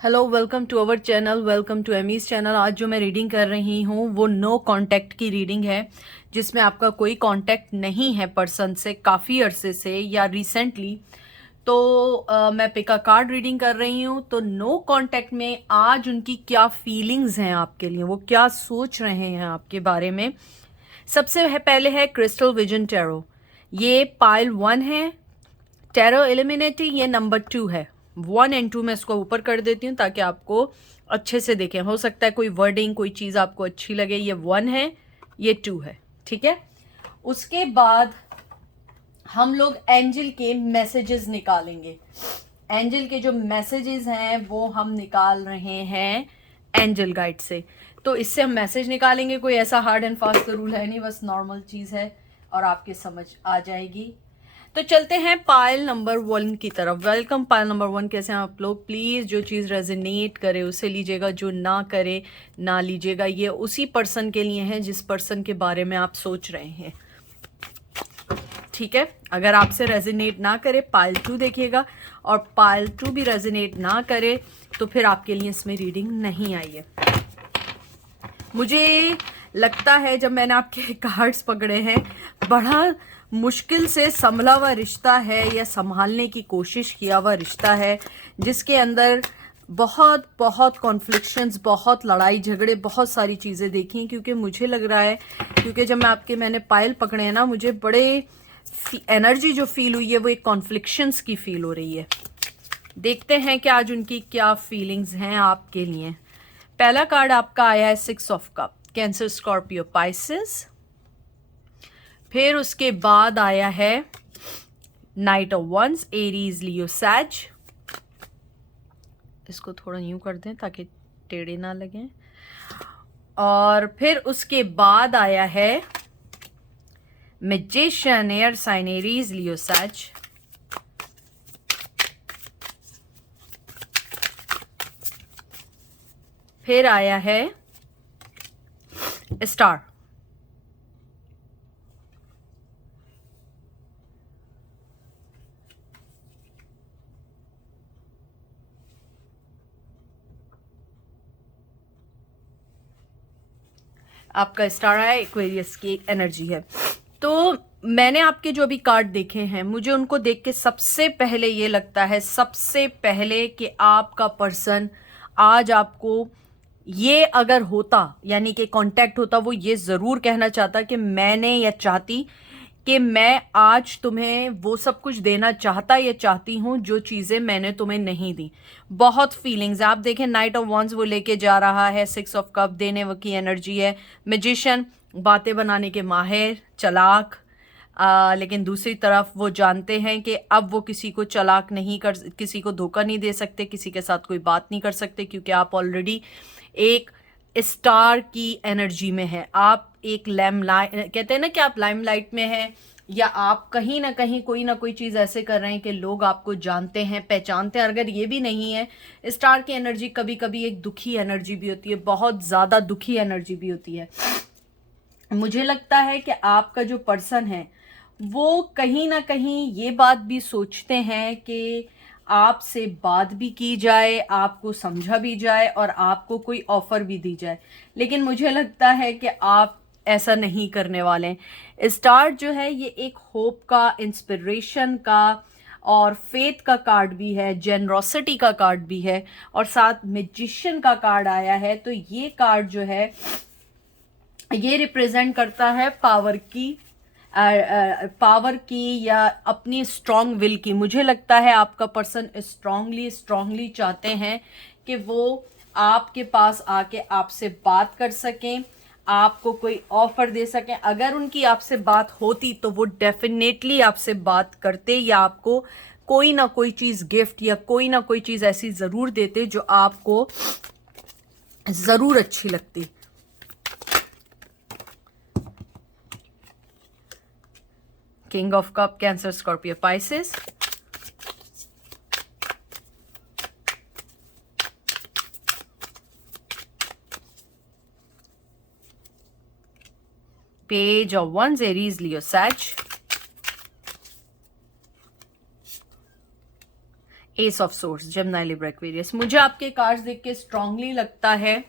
Hello, welcome to our channel, welcome to Amy's channel. आज जो मैं रीडिंग कर रही हूँ वो नो कांटेक्ट की रीडिंग है, जिसमें आपका कोई कांटेक्ट नहीं है पर्सन से काफ़ी अरसे से या रिसेंटली। तो मैं पिक अ कार्ड रीडिंग कर रही हूँ। तो नो कांटेक्ट में आज उनकी क्या फीलिंग्स हैं आपके लिए, वो क्या सोच रहे हैं आपके बारे में। सबसे पहले है क्रिस्टल विजन टैरो। ये पाइल 1 है। टैरो एलिमिनेटी ये नंबर 2 है। 1 एंड 2 मैं इसको ऊपर कर देती हूँ ताकि आपको अच्छे से देखें। हो सकता है कोई वर्डिंग, कोई चीज़ आपको अच्छी लगे। ये 1 है, ये 2 है, ठीक है। उसके बाद हम लोग एंजल के मैसेजेस निकालेंगे। एंजल के जो मैसेजेस हैं वो हम निकाल रहे हैं एंजल गाइड से। तो इससे हम मैसेज निकालेंगे। कोई ऐसा हार्ड एंड फास्ट रूल है नहीं, बस नॉर्मल चीज़ है और आपके समझ आ जाएगी। तो चलते हैं पायल नंबर 1 की तरफ। Welcome pile number 1। कैसे हैं आप लोग? प्लीज़ जो चीज़ रेजोनेट करे उसे लीजिएगा, जो ना करे ना लीजिएगा। ये उसी पर्सन के लिए है जिस पर्सन के बारे में आप सोच रहे हैं, ठीक है। अगर आपसे रेजोनेट ना करे पाइल 2 देखिएगा, और पाइल 2 भी रेजोनेट ना करे तो फिर आपके लिए इसमें रीडिंग नहीं आई है। मुझे लगता है जब मैंने आपके कार्ड्स पकड़े हैं, बड़ा मुश्किल से संभला हुआ रिश्ता है या संभालने की कोशिश किया हुआ रिश्ता है, जिसके अंदर बहुत बहुत कॉन्फ्लिक्शंस, बहुत लड़ाई झगड़े, बहुत सारी चीज़ें देखी। क्योंकि मुझे लग रहा है, क्योंकि जब मैंने पायल पकड़े हैं ना, मुझे बड़े एनर्जी जो फील हुई है वो एक कॉन्फ्लिक्शंस की फील हो रही है। देखते हैं कि आज उनकी क्या फीलिंग्स हैं आपके लिए। पहला कार्ड आपका आया है 6 of cups, Cancer, Scorpio, Pisces. फिर उसके बाद आया है night of wands, Aries, Leo, सैज। इसको थोड़ा यूं कर दें ताकि टेढ़े ना लगे। और फिर उसके बाद आया है magician, air sign, Aries, Leo, सैज। फिर आया है स्टार। आपका स्टार है, एक्वेरियस की एनर्जी है। तो मैंने आपके जो भी कार्ड देखे हैं, मुझे उनको देख के सबसे पहले ये लगता है, सबसे पहले कि आपका पर्सन आज आपको, ये अगर होता यानी कि कांटेक्ट होता, वो ये ज़रूर कहना चाहता कि मैंने या चाहती कि मैं आज तुम्हें वो सब कुछ देना चाहता या चाहती हूँ जो चीज़ें मैंने तुम्हें नहीं दी। बहुत फीलिंग्स आप देखें, नाइट ऑफ वंस वो लेके जा रहा है, 6 ऑफ कप देने की एनर्जी है। मैजिशियन बातें बनाने के माहिर, चालाक, लेकिन दूसरी तरफ वो जानते हैं कि अब वो किसी को चालाक नहीं कर, किसी को धोखा नहीं दे सकते, किसी के साथ कोई बात नहीं कर सकते, क्योंकि आप ऑलरेडी एक स्टार की एनर्जी में है। आप एक लाइट, कहते हैं ना कि आप लाइमलाइट में हैं, या आप कहीं ना कोई चीज़ ऐसे कर रहे हैं कि लोग आपको जानते हैं, पहचानते हैं। अगर ये भी नहीं है, स्टार की एनर्जी कभी कभी एक दुखी एनर्जी भी होती है, बहुत ज़्यादा दुखी एनर्जी भी होती है। मुझे लगता है कि आपका जो पर्सन है वो कहीं ना कहीं ये बात भी सोचते हैं कि आपसे बात भी की जाए, आपको समझा भी जाए और आपको कोई ऑफर भी दी जाए। लेकिन मुझे लगता है कि आप ऐसा नहीं करने वाले हैं। स्टार जो है ये एक होप का, इंस्पिरेशन का और फेथ का कार्ड भी है, जेनरोसिटी का कार्ड भी है, और साथ मैजिशियन का कार्ड आया है। तो ये कार्ड जो है ये रिप्रेजेंट करता है पावर की, पावर की या अपनी स्ट्रॉन्ग विल की। मुझे लगता है आपका पर्सन स्ट्रांगली चाहते हैं कि वो आपके पास आके आपसे बात कर सकें, आपको कोई ऑफर दे सकें। अगर उनकी आपसे बात होती तो वो डेफिनेटली आपसे बात करते, या आपको कोई ना कोई चीज़ गिफ्ट या कोई ना कोई चीज़ ऐसी ज़रूर देते जो आपको ज़रूर अच्छी लगती। King of cups, Cancer, Scorpio, Pisces. Page of wands, Aries, Leo, Sag. Ace of swords, Gemini, Libra, Aquarius. मुझे आपके कार्ड्स देख के स्ट्रांगली लगता है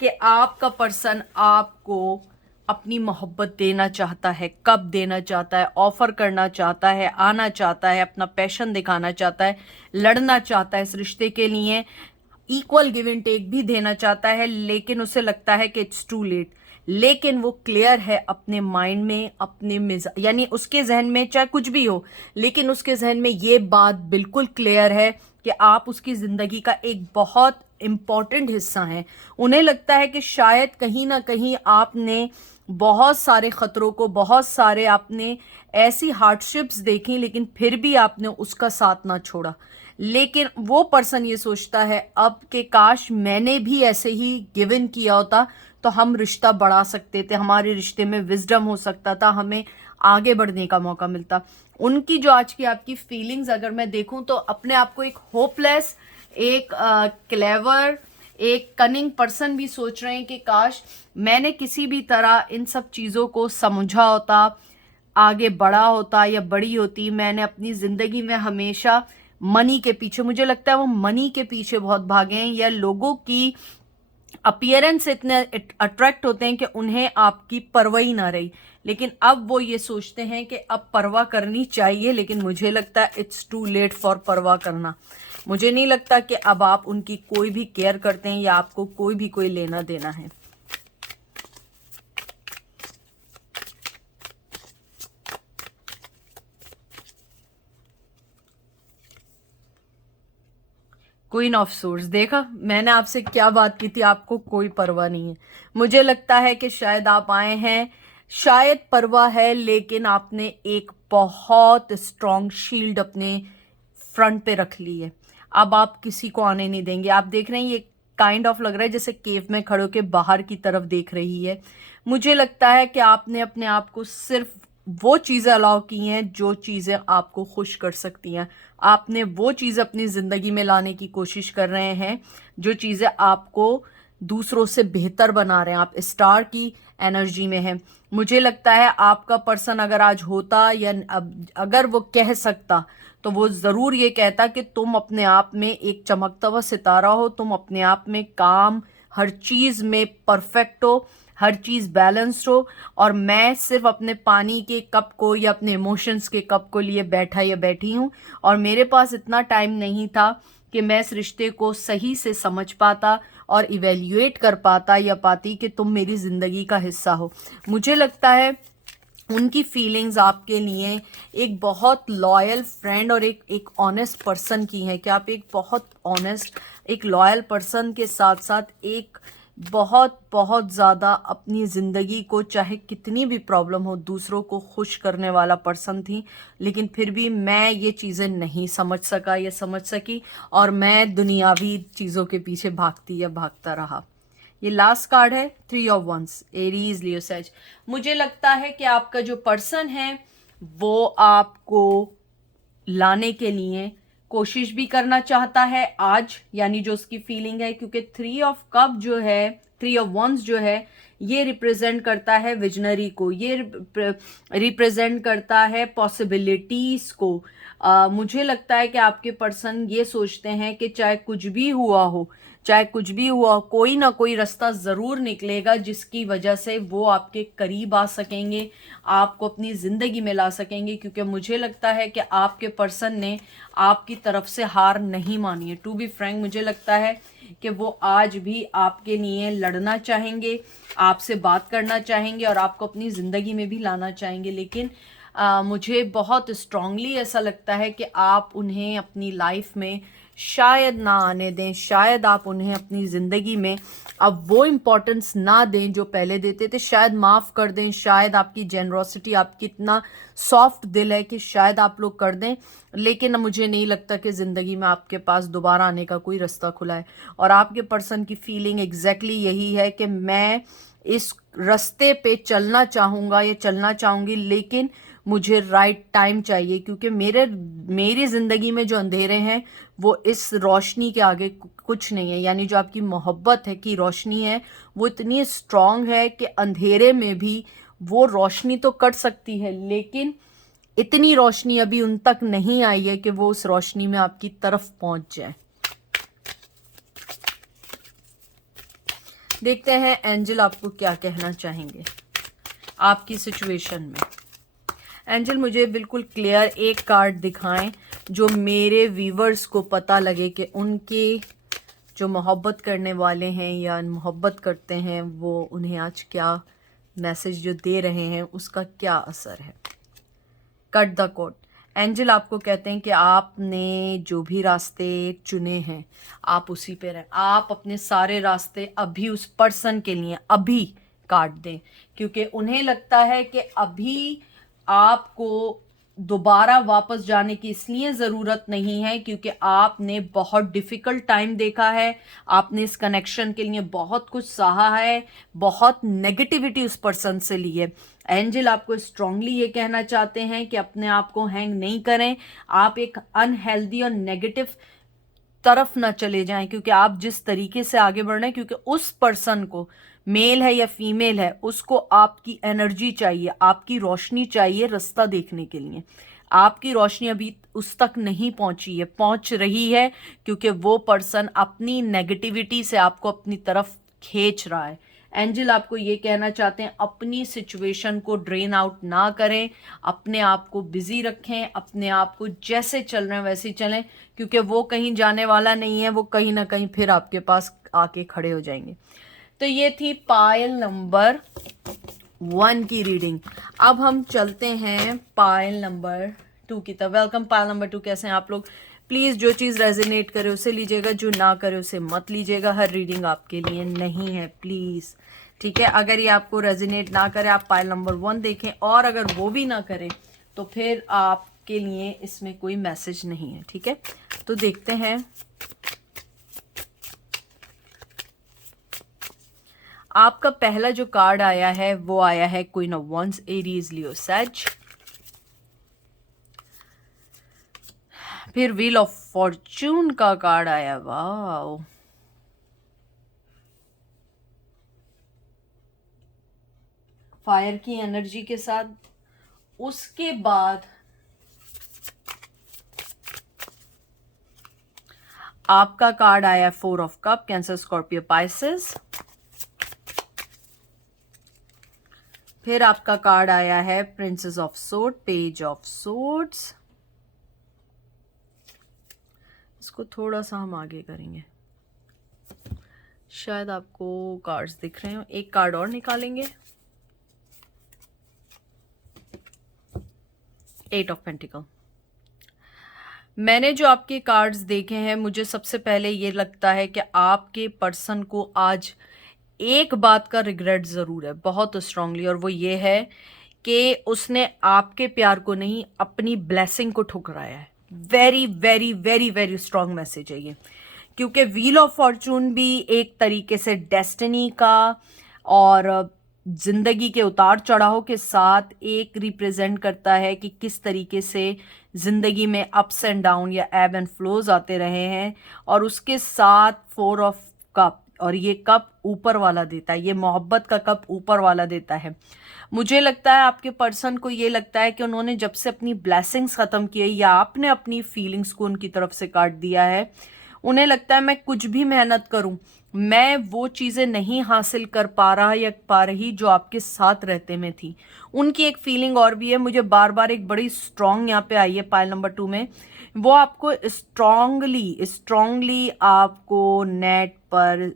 कि आपका पर्सन आपको अपनी मोहब्बत देना चाहता है। कब देना चाहता है? ऑफर करना चाहता है, आना चाहता है, अपना पैशन दिखाना चाहता है, लड़ना चाहता है इस रिश्ते के लिए, इक्वल गिव एंड टेक भी देना चाहता है, लेकिन उसे लगता है कि इट्स टू लेट। लेकिन वो क्लियर है अपने माइंड में, अपने यानी उसके जहन में चाहे कुछ भी हो, लेकिन उसके जहन में ये बात बिल्कुल क्लियर है कि आप उसकी जिंदगी का एक बहुत इंपॉर्टेंट हिस्सा हैं। उन्हें लगता है कि शायद कहीं ना कहीं आपने बहुत सारे खतरों को, बहुत सारे आपने ऐसी हार्डशिप्स देखी, लेकिन फिर भी आपने उसका साथ ना छोड़ा। लेकिन वो पर्सन ये सोचता है अब कि काश मैंने भी ऐसे ही गिव इन किया होता तो हम रिश्ता बढ़ा सकते थे, हमारे रिश्ते में विजडम हो सकता था, हमें आगे बढ़ने का मौका मिलता। उनकी जो आज की आपकी फीलिंग्स अगर मैं देखूं तो अपने आप को एक होपलेस, एक क्लेवर, एक कनिंग पर्सन भी सोच रहे हैं कि काश मैंने किसी भी तरह इन सब चीज़ों को समझा होता, आगे बढ़ा होता या बड़ी होती। मैंने अपनी ज़िंदगी में हमेशा मनी के पीछे, मुझे लगता है वो मनी के पीछे बहुत भागे हैं, या लोगों की अपीयरेंस इतने अट्रैक्ट होते हैं कि उन्हें आपकी परवाह ही ना रही। लेकिन अब वो ये सोचते हैं कि अब परवाह करनी चाहिए, लेकिन मुझे लगता है इट्स टू लेट फॉर परवाह करना। मुझे नहीं लगता कि अब आप उनकी कोई भी केयर करते हैं या आपको कोई लेना देना है। क्वीन ऑफ सोर्स, देखा मैंने आपसे क्या बात की थी, आपको कोई परवाह नहीं है। मुझे लगता है कि शायद आप आए हैं, शायद परवाह है, लेकिन आपने एक बहुत स्ट्रॉन्ग शील्ड अपने फ्रंट पे रख ली है। अब आप किसी को आने नहीं देंगे। आप देख रहे हैं ये काइंड ऑफ लग रहा है जैसे केव में खड़े होकर बाहर की तरफ देख रही है। मुझे लगता है कि आपने अपने आप को सिर्फ वो चीज़ें अलाउ की हैं जो चीज़ें आपको खुश कर सकती हैं। आपने वो चीज़ अपनी ज़िंदगी में लाने की कोशिश कर रहे हैं जो चीज़ें आपको दूसरों से बेहतर बना रहे हैं। आप स्टार की एनर्जी में हैं। मुझे लगता है आपका पर्सन अगर आज होता या अगर वो कह सकता तो वो ज़रूर ये कहता कि तुम अपने आप में एक चमकता हुआ सितारा हो, तुम अपने आप में काम, हर चीज़ में परफेक्ट हो, हर चीज़ बैलेंस्ड हो, और मैं सिर्फ अपने पानी के कप को या अपने इमोशंस के कप को लिए बैठा या बैठी हूँ, और मेरे पास इतना टाइम नहीं था कि मैं इस रिश्ते को सही से समझ पाता और इवेल्युएट कर पाता या पाती कि तुम मेरी ज़िंदगी का हिस्सा हो। मुझे लगता है उनकी फीलिंग्स आपके लिए एक बहुत लॉयल फ्रेंड और एक ऑनेस्ट पर्सन की हैं कि आप एक बहुत ऑनेस्ट, एक लॉयल पर्सन के साथ साथ एक बहुत बहुत ज़्यादा अपनी ज़िंदगी को, चाहे कितनी भी प्रॉब्लम हो, दूसरों को खुश करने वाला पर्सन थी। लेकिन फिर भी मैं ये चीज़ें नहीं समझ सका या समझ सकी, और मैं दुनियावी चीज़ों के पीछे भागती या भागता रहा। ये लास्ट कार्ड है 3 of wands, Aries, Leo, sage. मुझे लगता है कि आपका जो पर्सन है वो आपको लाने के लिए कोशिश भी करना चाहता है आज, यानी जो उसकी फीलिंग है, क्योंकि 3 ऑफ कप जो है, 3 ऑफ वंस जो है, ये रिप्रेजेंट करता है विजनरी को, ये रिप्रेजेंट करता है पॉसिबिलिटीज को। मुझे लगता है कि आपके पर्सन ये सोचते हैं कि चाहे कुछ भी हुआ हो, चाहे कुछ भी हुआ, कोई ना कोई रास्ता ज़रूर निकलेगा जिसकी वजह से वो आपके करीब आ सकेंगे, आपको अपनी ज़िंदगी में ला सकेंगे। क्योंकि मुझे लगता है कि आपके पर्सन ने आपकी तरफ से हार नहीं मानी है। टू बी फ्रैंक, मुझे लगता है कि वो आज भी आपके लिए लड़ना चाहेंगे, आपसे बात करना चाहेंगे और आपको अपनी ज़िंदगी में भी लाना चाहेंगे। लेकिन मुझे बहुत स्ट्रांगली ऐसा लगता है कि आप उन्हें अपनी लाइफ में शायद ना आने दें, शायद आप उन्हें अपनी ज़िंदगी में अब वो इम्पोर्टेंस ना दें जो पहले देते थे, शायद माफ़ कर दें, शायद आपकी जेनरोसिटी, आपकी इतना सॉफ्ट दिल है कि शायद आप लोग कर दें। लेकिन मुझे नहीं लगता कि ज़िंदगी में आपके पास दोबारा आने का कोई रास्ता खुला है। और आपके पर्सन की फीलिंग एग्जैक्टली यही है कि मैं इस रास्ते पे चलना चाहूँगा या चलना चाहूँगी, लेकिन मुझे राइट टाइम चाहिए, क्योंकि मेरी ज़िंदगी में जो अंधेरे हैं वो इस रोशनी के आगे कुछ नहीं है। यानी जो आपकी मोहब्बत है की रोशनी है वो इतनी स्ट्रांग है कि अंधेरे में भी वो रोशनी तो कट सकती है, लेकिन इतनी रोशनी अभी उन तक नहीं आई है कि वो उस रोशनी में आपकी तरफ पहुंच जाए। देखते हैं एंजल आपको क्या कहना चाहेंगे आपकी सिचुएशन में। एंजल मुझे बिल्कुल क्लियर एक कार्ड दिखाएं जो मेरे व्यूवर्स को पता लगे कि उनके जो मोहब्बत करने वाले हैं या मोहब्बत करते हैं वो उन्हें आज क्या मैसेज जो दे रहे हैं उसका क्या असर है। Cut the code. एंजल आपको कहते हैं कि आपने जो भी रास्ते चुने हैं आप उसी पे रहें। आप अपने सारे रास्ते अभी उस पर्सन के लिए अभी काट दें, क्योंकि उन्हें लगता है कि अभी आपको दोबारा वापस जाने की इसलिए ज़रूरत नहीं है क्योंकि आपने बहुत डिफ़िकल्ट टाइम देखा है, आपने इस कनेक्शन के लिए बहुत कुछ सहा है, बहुत नेगेटिविटी उस पर्सन से ली है। एंजल आपको स्ट्रांगली ये कहना चाहते हैं कि अपने आप को हैंग नहीं करें, आप एक अनहेल्दी और नेगेटिव तरफ ना चले जाएं, क्योंकि आप जिस तरीके से आगे बढ़ रहे हैं, क्योंकि उस पर्सन को मेल है या फीमेल है उसको आपकी एनर्जी चाहिए, आपकी रोशनी चाहिए रास्ता देखने के लिए। आपकी रोशनी अभी उस तक नहीं पहुंची है, पहुंच रही है क्योंकि वो पर्सन अपनी नेगेटिविटी से आपको अपनी तरफ खींच रहा है। एंजल आपको ये कहना चाहते हैं अपनी सिचुएशन को ड्रेन आउट ना करें, अपने आप को बिजी रखें, अपने आप को जैसे चल रहे हैं वैसे चलें, क्योंकि वो कहीं जाने वाला नहीं है, वो कहीं ना कहीं फिर आपके पास आके खड़े हो जाएंगे। तो ये थी पायल नंबर 1 की रीडिंग। अब हम चलते हैं पायल नंबर 2 की तरफ। वेलकम पायल नंबर 2, कैसे हैं आप लोग? प्लीज़ जो चीज़ रेजोनेट करे उसे लीजिएगा, जो ना करे उसे मत लीजिएगा। हर रीडिंग आपके लिए नहीं है, प्लीज़, ठीक है? अगर ये आपको रेजोनेट ना करे आप पायल नंबर 1 देखें, और अगर वो भी ना करे तो फिर आपके लिए इसमें कोई मैसेज नहीं है, ठीक है? तो देखते हैं आपका पहला जो कार्ड आया है वो आया है queen of wands, Aries, Leo, सैज। फिर व्हील ऑफ फॉर्चून का कार्ड आया, वाओ, फायर की एनर्जी के साथ। उसके बाद आपका कार्ड आया 4 of cups, Cancer, Scorpio, Pisces. फिर आपका कार्ड आया है princess of sword, page of swords. इसको थोड़ा सा हम आगे करेंगे, शायद आपको कार्ड्स दिख रहे हो। एक कार्ड और निकालेंगे, 8 ऑफ पेंटिकल। मैंने जो आपके कार्ड्स देखे हैं, मुझे सबसे पहले ये लगता है कि आपके पर्सन को आज एक बात का रिग्रेट ज़रूर है, बहुत स्ट्रांगली, और वो ये है कि उसने आपके प्यार को नहीं, अपनी ब्लेसिंग को ठुकराया है। Very very very very strong message है ये, क्योंकि व्हील ऑफ फॉर्चून भी एक तरीके से डेस्टिनी का और जिंदगी के उतार चढ़ाव के साथ एक रिप्रेजेंट करता है कि किस तरीके से जिंदगी में अप्स एंड डाउन या एब एंड फ्लोज आते रहे हैं, और उसके साथ 4 ऑफ कप, और ये कप ऊपर वाला देता है, ये मोहब्बत का कप ऊपर वाला देता है। मुझे लगता है आपके पर्सन को ये लगता है कि उन्होंने जब से अपनी ब्लेसिंग्स ख़त्म की है या आपने अपनी फीलिंग्स को उनकी तरफ से काट दिया है, उन्हें लगता है मैं कुछ भी मेहनत करूं, मैं वो चीज़ें नहीं हासिल कर पा रहा या पा रही जो आपके साथ रहते में थी। उनकी एक फीलिंग और भी है, मुझे बार बार एक बड़ी स्ट्रॉन्ग यहाँ पे आई है पायल नंबर 2 में। वो आपको स्ट्रांगली आपको नेट पर,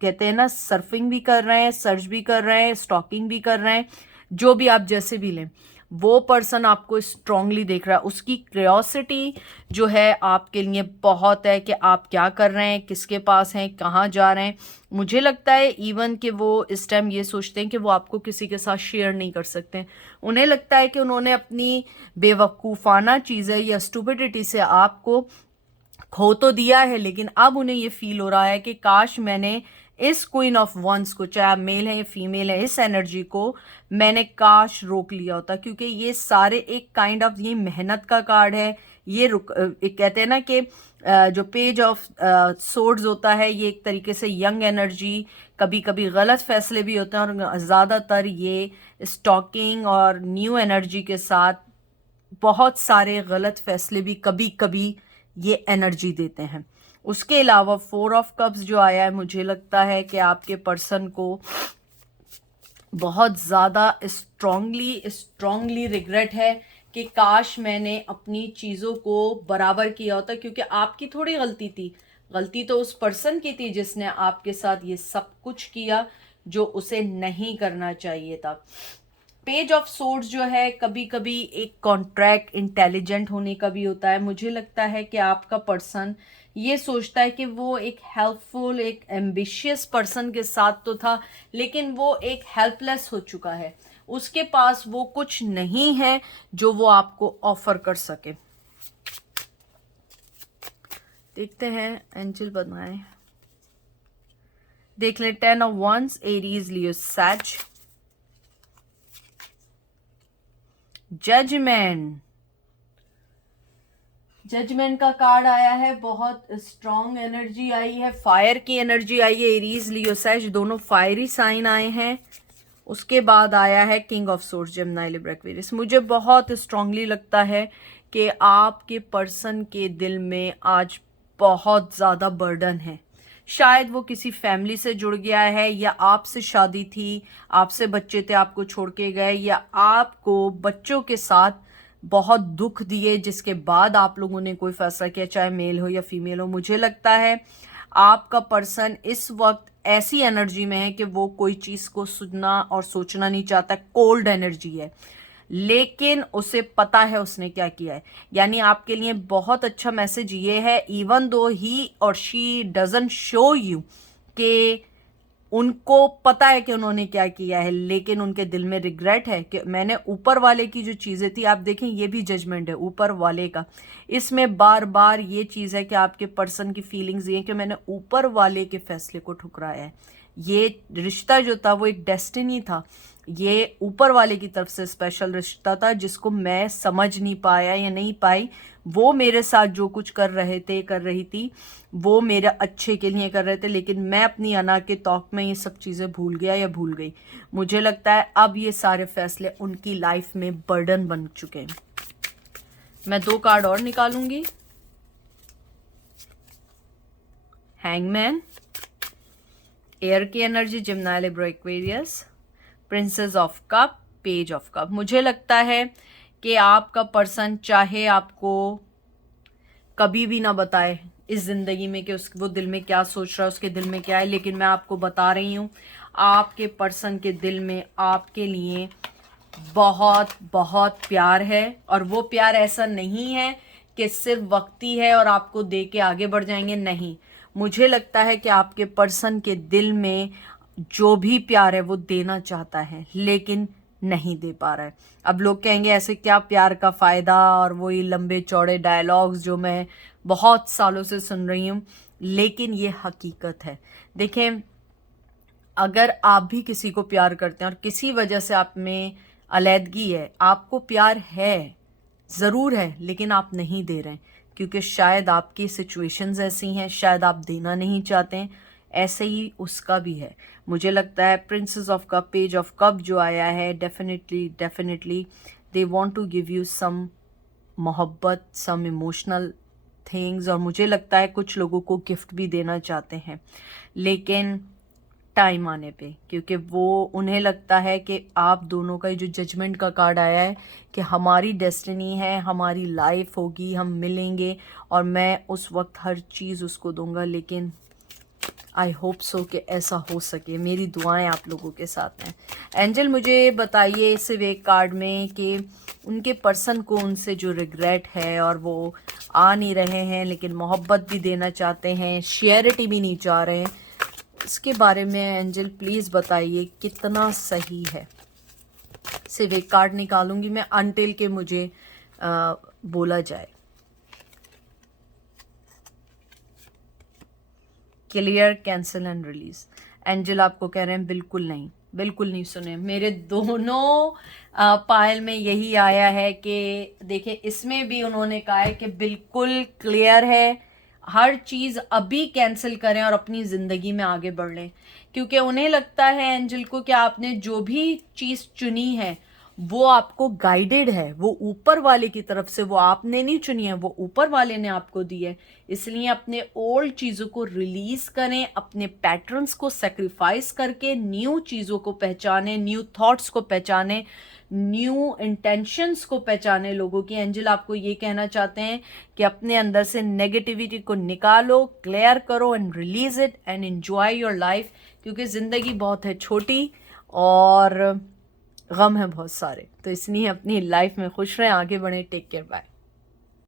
कहते हैं ना, सर्फिंग भी कर रहे हैं, सर्च भी कर रहे हैं, स्टॉकिंग भी कर रहे हैं, जो भी आप जैसे भी लें, वो पर्सन आपको स्ट्रांगली देख रहा है। उसकी क्यूरियोसिटी जो है आपके लिए बहुत है कि आप क्या कर रहे हैं, किसके पास हैं, कहाँ जा रहे हैं। मुझे लगता है इवन कि वो इस टाइम ये सोचते हैं कि वो आपको किसी के साथ शेयर नहीं कर सकते। उन्हें लगता है कि उन्होंने अपनी बेवकूफ़ाना चीज़ें या स्टूपिडिटी से आपको खो तो दिया है, लेकिन अब उन्हें ये फील हो रहा है कि काश मैंने इस क्वीन ऑफ वंस को, चाहे आप मेल है या फीमेल है, इस एनर्जी को मैंने काश रोक लिया होता, क्योंकि ये सारे एक काइंड ऑफ ये मेहनत का कार्ड है। ये कहते हैं ना कि जो पेज ऑफ सोर्ड्स होता है, ये एक तरीके से यंग एनर्जी, कभी कभी गलत फैसले भी होते हैं, और ज़्यादातर ये स्टॉकिंग और न्यू एनर्जी के साथ बहुत सारे गलत फैसले भी कभी कभी ये एनर्जी देते हैं। उसके अलावा 4 ऑफ कप्स जो आया है, मुझे लगता है कि आपके पर्सन को बहुत ज़्यादा स्ट्रांगली रिग्रेट है कि काश मैंने अपनी चीज़ों को बराबर किया होता, क्योंकि आपकी थोड़ी गलती थी, गलती तो उस पर्सन की थी जिसने आपके साथ ये सब कुछ किया जो उसे नहीं करना चाहिए था। पेज ऑफ सोर्ड्स जो है कभी कभी एक कॉन्ट्रैक्ट इंटेलिजेंट होने का भी होता है। मुझे लगता है कि आपका पर्सन ये सोचता है कि वो एक हेल्पफुल, एक एम्बिशियस पर्सन के साथ तो था, लेकिन वो एक हेल्पलेस हो चुका है। उसके पास वो कुछ नहीं है जो वो आपको ऑफर कर सके। देखते हैं एंजल बनाए, देख ले 10 ऑफ वंस, एरीज, लियो, सैज, जजमेंट। जजमेंट का कार्ड आया है, बहुत स्ट्रॉन्ग एनर्जी आई है, फायर की एनर्जी आई है। एरीज, लियो, सैज दोनों फायरी साइन आए हैं। उसके बाद आया है king of swords, Gemini, Libra, Aquarius. मुझे बहुत स्ट्रांगली लगता है कि आपके पर्सन के दिल में आज बहुत ज़्यादा बर्डन है। शायद वो किसी फैमिली से जुड़ गया है, या आपसे शादी थी, आपसे बच्चे थे, आपको छोड़ के गए, या आपको बच्चों के साथ बहुत दुख दिए जिसके बाद आप लोगों ने कोई फैसला किया, चाहे मेल हो या फीमेल हो। मुझे लगता है आपका पर्सन इस वक्त ऐसी एनर्जी में है कि वो कोई चीज़ को सुनना और सोचना नहीं चाहता, कोल्ड एनर्जी है, लेकिन उसे पता है उसने क्या किया है। यानी आपके लिए बहुत अच्छा मैसेज ये है, इवन दो ही और शी डजंट शो यू कि उनको पता है कि उन्होंने क्या किया है, लेकिन उनके दिल में रिग्रेट है कि मैंने ऊपर वाले की जो चीज़ें थी, आप देखें ये भी जजमेंट है ऊपर वाले का। इसमें बार बार ये चीज़ है कि आपके पर्सन की फीलिंग्स ये कि मैंने ऊपर वाले के फैसले को ठुकराया है। ये रिश्ता जो था वो एक डेस्टिनी था, ये ऊपर वाले की तरफ से स्पेशल रिश्ता था जिसको मैं समझ नहीं पाया या नहीं पाई। वो मेरे साथ जो कुछ कर रहे थे, कर रही थी, वो मेरे अच्छे के लिए कर रहे थे, लेकिन मैं अपनी अना के तौक में ये सब चीज़ें भूल गया या भूल गई। मुझे लगता है अब ये सारे फैसले उनकी लाइफ में बर्डन बन चुके हैं। मैं 2 कार्ड और निकालूंगी। हैंगमैन, एयर की energy, Gemini, Libra, Aquarius, princess of cup, page of cup. मुझे लगता है कि आपका पर्सन चाहे आपको कभी भी ना बताए इस जिंदगी में कि वो दिल में क्या सोच रहा है, उसके दिल में क्या है, लेकिन मैं आपको बता रही हूँ आपके पर्सन के दिल में आपके लिए बहुत बहुत प्यार है। और वो प्यार ऐसा नहीं है कि सिर्फ वक्ती है और आपको दे के आगे बढ़ जाएंगे, नहीं। मुझे लगता है कि आपके पर्सन के दिल में जो भी प्यार है वो देना चाहता है, लेकिन नहीं दे पा रहा है। अब लोग कहेंगे ऐसे क्या प्यार का फ़ायदा, और वही लंबे चौड़े डायलॉग्स जो मैं बहुत सालों से सुन रही हूँ, लेकिन ये हकीकत है। देखें, अगर आप भी किसी को प्यार करते हैं और किसी वजह से आप में अलैदगी है, आपको प्यार है, ज़रूर है, लेकिन आप नहीं दे रहे हैं क्योंकि शायद आपकी सिचुएशंस ऐसी हैं, शायद आप देना नहीं चाहते हैं। ऐसे ही उसका भी है। मुझे लगता है princess of cup, page of cup जो आया है, definitely they want to give you some मोहब्बत, सम इमोशनल थिंग्स, और मुझे लगता है कुछ लोगों को गिफ्ट भी देना चाहते हैं, लेकिन टाइम आने पे, क्योंकि वो उन्हें लगता है कि आप दोनों का जो जजमेंट का कार्ड आया है कि हमारी डेस्टिनी है, हमारी लाइफ होगी, हम मिलेंगे और मैं उस वक्त हर चीज़ उसको दूंगा। लेकिन आई होप सो कि ऐसा हो सके, मेरी दुआएं आप लोगों के साथ हैं। एंजल मुझे बताइए इस एक कार्ड में कि उनके पर्सन को उनसे जो रिग्रेट है और वो आ नहीं रहे हैं, लेकिन मोहब्बत भी देना चाहते हैं, शेयरिटी भी नहीं चाह रहे हैं, इसके बारे में एंजल प्लीज़ बताइए कितना सही है। सिर्फ एक कार्ड निकालूंगी मैं अनटिल के मुझे बोला जाए। Clear, cancel and release. Angel आपको कह रहे हैं बिल्कुल नहीं, बिल्कुल नहीं सुने। मेरे दोनों पायल में यही आया है कि देखिए, इसमें भी उन्होंने कहा है कि बिल्कुल क्लियर है, हर चीज़ अभी कैंसिल करें और अपनी ज़िंदगी में आगे बढ़ लें, क्योंकि उन्हें लगता है एंजल को कि आपने जो भी चीज़ चुनी है वो आपको गाइडेड है, वो ऊपर वाले की तरफ से, वो आपने नहीं चुनी है, वो ऊपर वाले ने आपको दी है। इसलिए अपने ओल्ड चीज़ों को रिलीज करें, अपने पैटर्न्स को सेक्रीफाइस करके न्यू चीज़ों को पहचाने, न्यू थॉट्स को पहचाने, न्यू इंटेंशंस को पहचाने लोगों की। एंजल आपको ये कहना चाहते हैं कि अपने अंदर से नेगेटिविटी को निकालो, क्लियर करो and release it and enjoy your life, क्योंकि ज़िंदगी बहुत है छोटी और गम है बहुत सारे। तो इसलिए अपनी लाइफ में खुश रहें, आगे बढ़ें। Take care, bye.